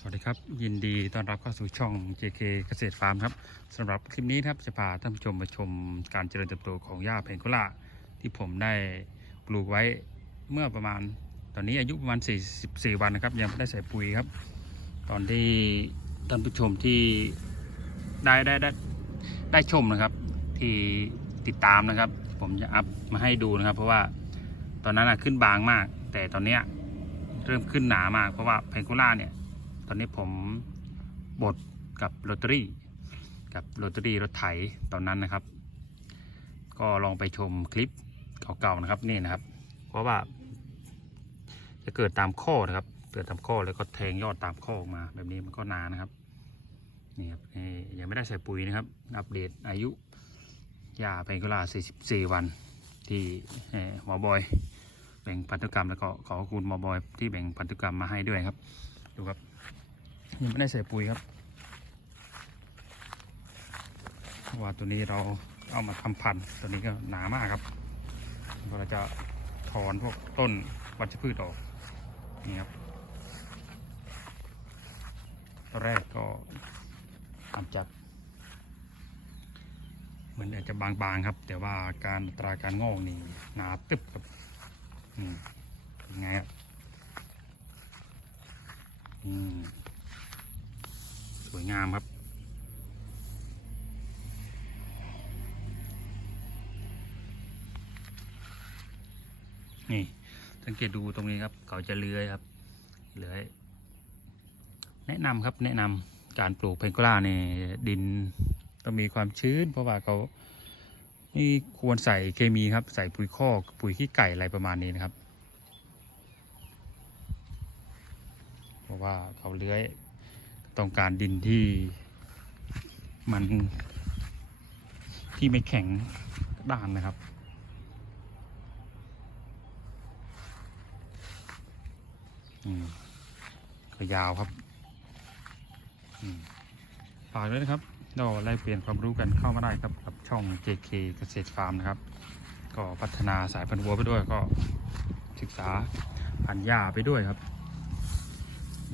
สวัสดีครับ ยินดีต้อนรับเข้าสู่ช่อง JK เกษตรฟาร์มครับสำหรับคลิปนี้ครับจะพาท่านผู้ชมมาชมการเจริญเติบโตของหญ้าเพนโกล่าที่ผมได้ปลูกไว้เมื่อประมาณ ตอนนี้อายุประมาณ 44 วันนะครับ ยังไม่ได้ใส่ปุ๋ยครับ ตอนที่ท่านผู้ชมที่ได้ได้ได้ได้ชมนะครับ ที่ติดตามนะครับ ผมจะอัพมาให้ดูนะครับ เพราะว่าตอนนั้นนะขึ้นบางมาก แต่ตอนนี้เริ่มขึ้นหนามากเพราะว่าเพนโกล่าเนี่ย ตอนนี้ผมบดกับลอตเตอรี่กับลอตเตอรี่รถไถตอนนั้นนะครับ ก็ลองไปชมคลิปเก่าๆนะครับนี่นะครับ เพราะว่า จะเกิดตามข้อนะครับ เกิดตามข้อแล้วก็แทงยอดตามข้อออกมา แบบนี้มันก็นานนะครับนี่ครับนี่ยังไม่ได้ใส่ปุ๋ยนะครับ อัปเดตอายุยาเพนกลา44 วัน ที่หมอบอยแบ่งพันธุกรรมแล้วก็ขอบคุณหมอบอยที่แบ่งพันธุกรรมมาให้ด้วยครับ ดูครับ ยังไม่ได้ใส่ปุ๋ยครับว่าตัวนี้เราเอามาทำพันธุ์ตัวนี้ก็หนามากครับเราจะถอนพวกต้นวัชพืชออกนี่ครับตอนแรกก็ทำจากเหมือนอาจจะบางๆครับ แต่ว่าการตราการงอกนี่หนาตึบครับอืมเป็นไงครับ อืมสวยงามครับ นี่ สังเกตดูตรงนี้ครับ เขาจะเลื้อยครับ เลื้อย แนะนำครับ แนะนำการปลูกเพนกล้าเนี่ยดินต้องมีความชื้น เพราะว่าเขานี่ควรใส่เคมีครับ ใส่ปุ๋ยคอก ปุ๋ยขี้ไก่อะไรประมาณนี้นะครับ เพราะว่าเขาเลื้อยต้องการดินที่มันที่ไม่แข็งด้านนะครับ อืม ก็ยาวครับฝากด้วยนะครับเราไล่เปลี่ยนความรู้กันเข้ามาได้ครับกับช่อง JK เกษตรฟาร์มนะครับ ก็พัฒนาสายพันธุ์วัวไปด้วยก็ศึกษาพันธุ์หญ้าไปด้วยครับ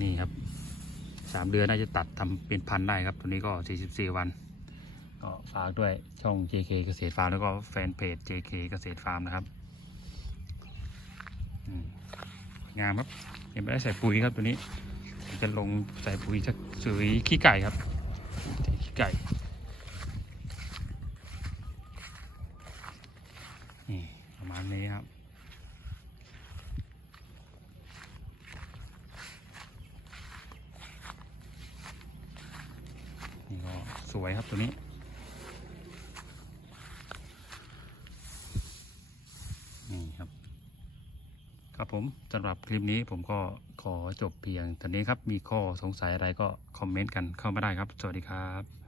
นี่ครับสามเดือนน่าจะตัดทำเป็นพันธุ์ได้ครับ ตัวนี้ก็ 44 วัน ก็ฝากด้วยช่อง JK เกษตรฟาร์มแล้วก็แฟนเพจ JK เกษตรฟาร์มนะครับงามครับ ยังไม่ได้ใส่ปุ๋ยครับตัวนี้จะลงใส่ปุ๋ยสักสุยขี้ไก่ครับขี้ไก่นี่ประมาณนี้ครับนี่ก็สวยครับตัวนี้ครับ ครับผมสำหรับคลิปนี้ผมก็ขอจบเพียงเท่านี้ครับ มีข้อสงสัยอะไรก็คอมเมนต์กันเข้ามาได้ครับ สวัสดีครับ